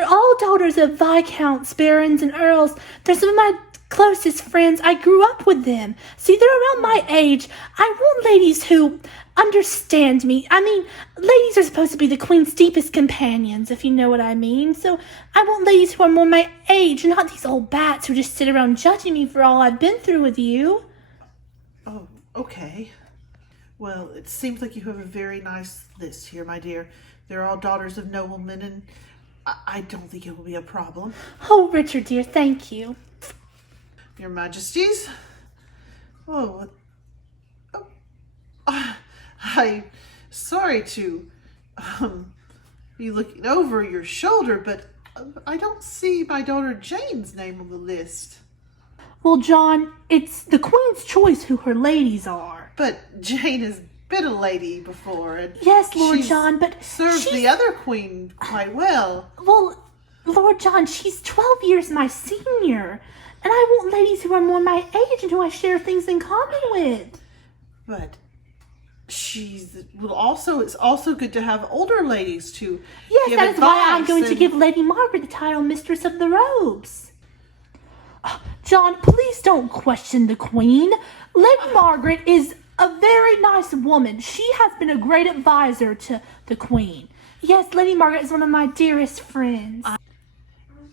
They're all daughters of viscounts, barons, and earls. They're some of my closest friends. I grew up with them. See, they're around my age. I want ladies who understand me. I mean, ladies are supposed to be the queen's deepest companions, if you know what I mean. So I want ladies who are more my age, not these old bats who just sit around judging me for all I've been through with you. Oh, okay. Well, it seems like you have a very nice list here, my dear. They're all daughters of noblemen, and I don't think it will be a problem. Oh, Richard, dear, thank you. Your Majesties? Oh, I'm sorry to be looking over your shoulder, but I don't see my daughter Jane's name on the list. Well, John, it's the queen's choice who her ladies are. But Jane has been a lady before, and yes, Lord John, but served the other queen quite well. Well, Lord John, she's 12 years my senior, and I want ladies who are more my age and who I share things in common with. But it's also good to have older ladies to yes, give that is why I'm going and... to give Lady Margaret the title Mistress of the Robes. John, please don't question the Queen. Lady Margaret is a very nice woman. She has been a great advisor to the Queen. Yes, Lady Margaret is one of my dearest friends.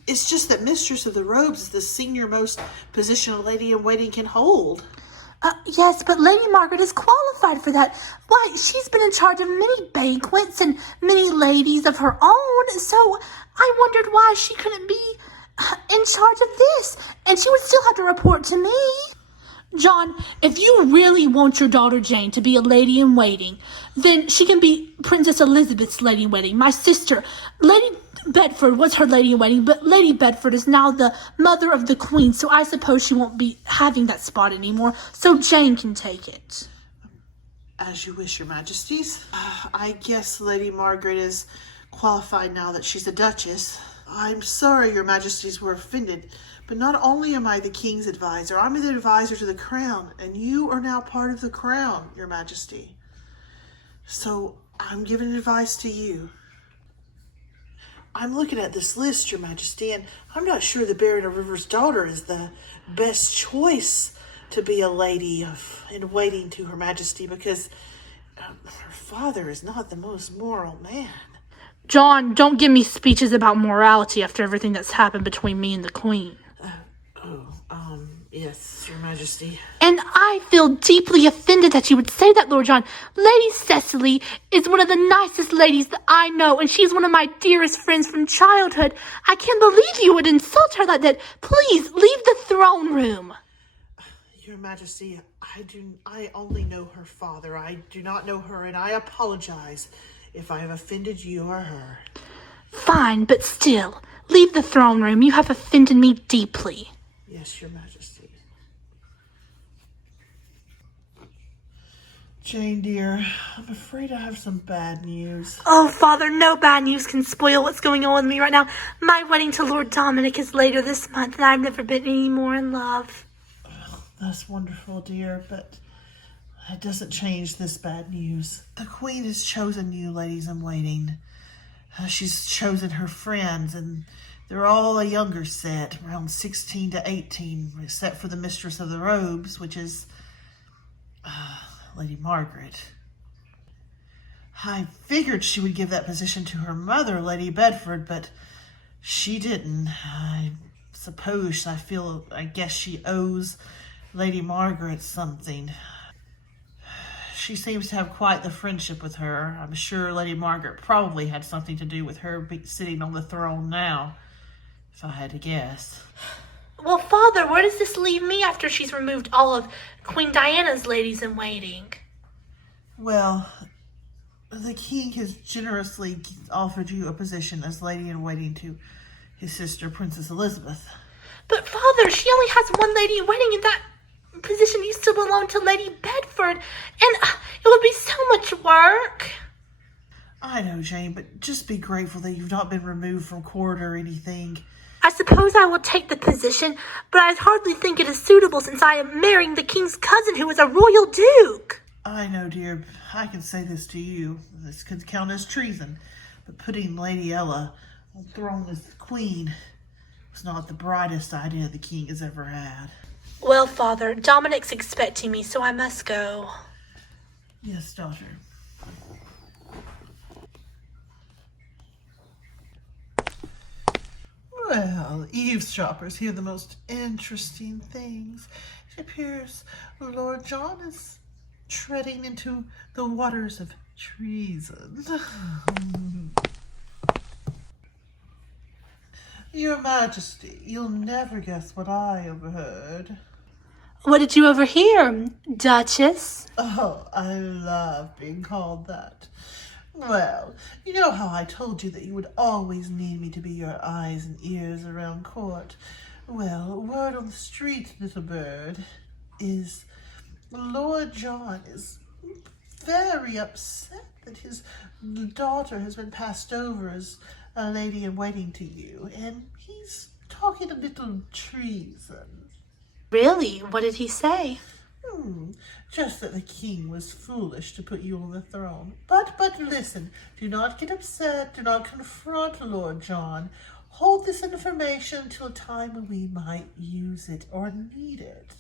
It's just that Mistress of the Robes is the senior-most position a lady in waiting can hold. Yes, but Lady Margaret is qualified for that. Why, she's been in charge of many banquets and many ladies of her own, so I wondered why she couldn't be in charge of this, and she would still have to report to me. John, if you really want your daughter Jane to be a lady-in-waiting, then she can be Princess Elizabeth's lady-in-waiting. My sister, Lady Bedford, was her lady-in-waiting, but Lady Bedford is now the mother of the Queen, so I suppose she won't be having that spot anymore, so Jane can take it. As you wish, Your Majesties. I guess Lady Margaret is qualified now that she's a duchess. I'm sorry Your Majesties were offended, but not only am I the King's advisor, I'm the advisor to the Crown, and you are now part of the Crown, Your Majesty. So I'm giving advice to you. I'm looking at this list, Your Majesty, and I'm not sure the Baron of River's daughter is the best choice to be a lady in waiting to Her Majesty, because her father is not the most moral man. John, don't give me speeches about morality after everything that's happened between me and the Queen. Yes, Your Majesty. And I feel deeply offended that you would say that, Lord John. Lady Cecily is one of the nicest ladies that I know, and she's one of my dearest friends from childhood. I can't believe you would insult her like that. Please, leave the throne room. Your Majesty, I only know her father. I do not know her, and I apologize if I have offended you or her. Fine, but still, leave the throne room. You have offended me deeply. Yes, Your Majesty. Jane, dear, I'm afraid I have some bad news. Oh, Father, no bad news can spoil what's going on with me right now. My wedding to Lord Dominic is later this month, and I've never been any more in love. Oh, that's wonderful, dear, but that doesn't change this bad news. The Queen has chosen you, ladies in waiting. She's chosen her friends, and they're all a younger set, around 16 to 18, except for the Mistress of the Robes, which is Lady Margaret. I figured she would give that position to her mother, Lady Bedford, but she didn't. I guess she owes Lady Margaret something. She seems to have quite the friendship with her. I'm sure Lady Margaret probably had something to do with her sitting on the throne now, if I had to guess. Well, Father, where does this leave me after she's removed all of Queen Diana's ladies in waiting? Well, the King has generously offered you a position as lady in waiting to his sister, Princess Elizabeth. But, Father, she only has one lady in waiting, and that position used to belong to Lady Bedford, and it would be so much work. I know, Jane, but just be grateful that you've not been removed from court or anything. I suppose I will take the position, but I hardly think it is suitable since I am marrying the King's cousin who is a royal duke. I know, dear. I can say this to you. This could count as treason. But putting Lady Ella The throne as the queen was not the brightest idea the king has ever had. Well, Father, Dominic's expecting me, so I must go. Yes, daughter. Well, eavesdroppers hear the most interesting things. It appears Lord John is treading into the waters of treason. Your Majesty, you'll never guess what I overheard. What did you overhear, Duchess? Oh, I love being called that. Well, you know how I told you that you would always need me to be your eyes and ears around court. Well, word on the street, little bird, is Lord John is very upset that his daughter has been passed over as a lady in waiting to you, and he's talking a little treason. Really? What did he say? Just that the king was foolish to put you on the throne. But listen, do not get upset, do not confront Lord John. Hold this information until a time when we might use it or need it.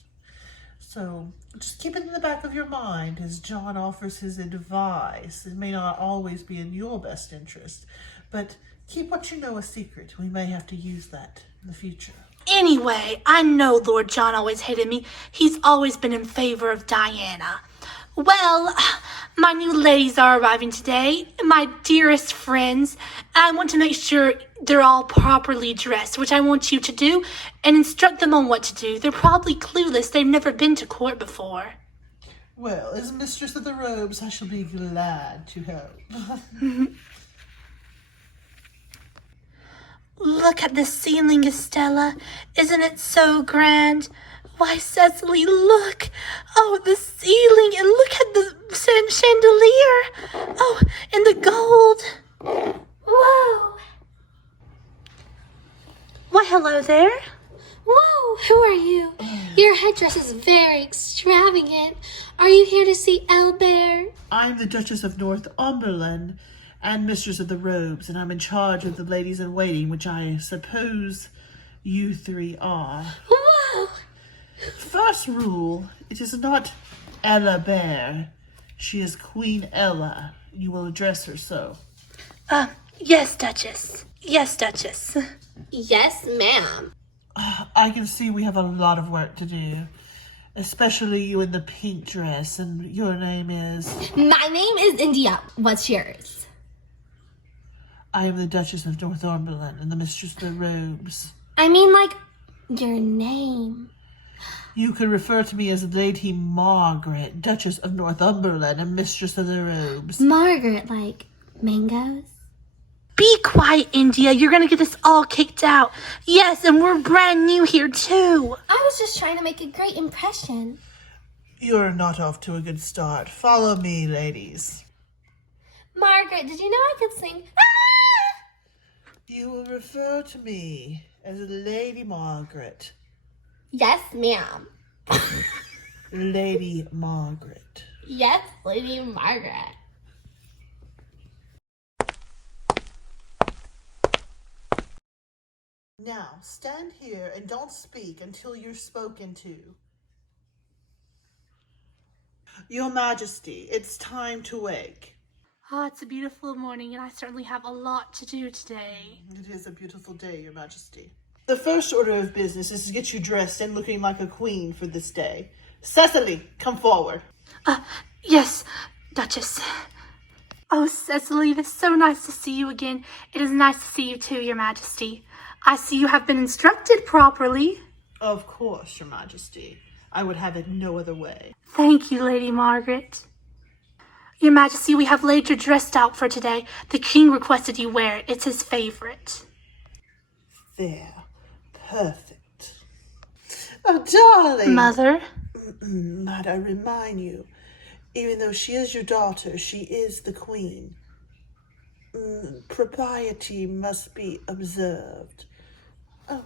So just keep it in the back of your mind as John offers his advice. It may not always be in your best interest, but keep what you know a secret. We may have to use that in the future. Anyway, I know Lord John always hated me. He's always been in favor of Diana. Well, my new ladies are arriving today, my dearest friends. I want to make sure they're all properly dressed, which I want you to do, and instruct them on what to do. They're probably clueless. They've never been to court before. Well, as mistress of the robes, I shall be glad to help. Look at the ceiling, Estella. Isn't it so grand? Why, Cecily, look. Oh, the ceiling, and look at the chandelier. Oh, and the gold. Whoa! Why, hello there. Whoa! Who are you? Your headdress is very extravagant. Are you here to see Albert? I'm the Duchess of Northumberland and mistress of the robes, and I'm in charge of the ladies in waiting, which I suppose you three are. Whoa! First rule, it is not Ella Bear. She is Queen Ella. You will address her so. Yes, Duchess. Yes, Duchess. Yes, ma'am. I can see we have a lot of work to do, especially you in the pink dress, and your name is... My name is India. What's yours? I am the Duchess of Northumberland and the mistress of the robes. I mean, like, your name. You can refer to me as Lady Margaret, Duchess of Northumberland and mistress of the robes. Margaret, like, mangoes? Be quiet, India. You're going to get us all kicked out. Yes, and we're brand new here, too. I was just trying to make a great impression. You're not off to a good start. Follow me, ladies. Margaret, did you know I could sing? You will refer to me as Lady Margaret. Yes, ma'am. Lady Margaret. Yes, Lady Margaret. Now, stand here and don't speak until you're spoken to. Your Majesty, it's time to wake. Oh, it's a beautiful morning, and I certainly have a lot to do today. It is a beautiful day, Your Majesty. The first order of business is to get you dressed and looking like a queen for this day. Cecily, come forward. Yes, Duchess. Oh, Cecily, it is so nice to see you again. It is nice to see you too, Your Majesty. I see you have been instructed properly. Of course, Your Majesty. I would have it no other way. Thank you, Lady Margaret. Your Majesty, we have laid your dress out for today. The king requested you wear it. It's his favorite. There. Perfect. Oh, darling. Mother? Might I remind you, even though she is your daughter, she is the queen. Propriety must be observed. Oh,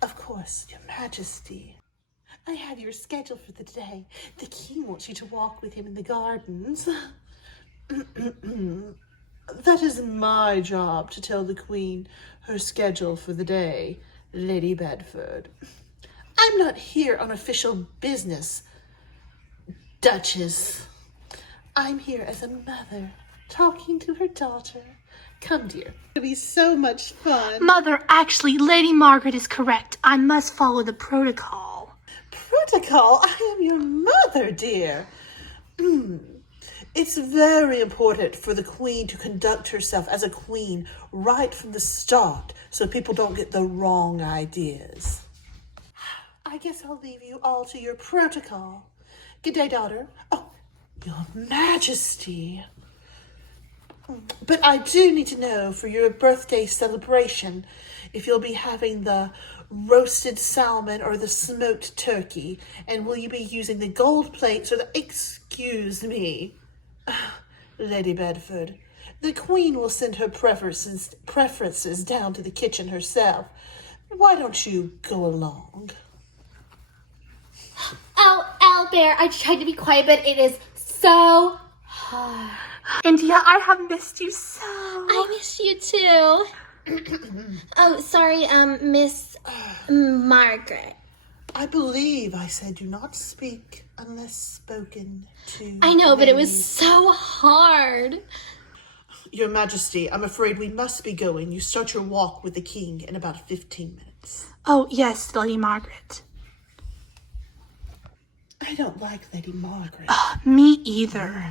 of course, Your Majesty. I have your schedule for the day. The king wants you to walk with him in the gardens. That is my job to tell the Queen her schedule for the day, Lady Bedford. I'm not here on official business, Duchess. I'm here as a mother, talking to her daughter. Come, dear. It'll be so much fun. Mother, actually, Lady Margaret is correct. I must follow the protocol. Protocol? I am your mother, dear. It's very important for the Queen to conduct herself as a queen right from the start so people don't get the wrong ideas. I guess I'll leave you all to your protocol. Good day, daughter. Oh, Your Majesty. But I do need to know for your birthday celebration if you'll be having the roasted salmon or the smoked turkey, and will you be using the gold plates or the... Excuse me, Lady Bedford. The Queen will send her preferences down to the kitchen herself. Why don't you go along? Oh, Albert, I tried to be quiet, but it is so hard. India, I have missed you so. I miss you too. Oh, sorry, Miss Margaret. I believe I said do not speak unless spoken to. I know, but it was ladies. so hard. Your Majesty, I'm afraid we must be going. You start your walk with the King in about 15 minutes. Oh, yes, Lady Margaret. I don't like Lady Margaret. Me either.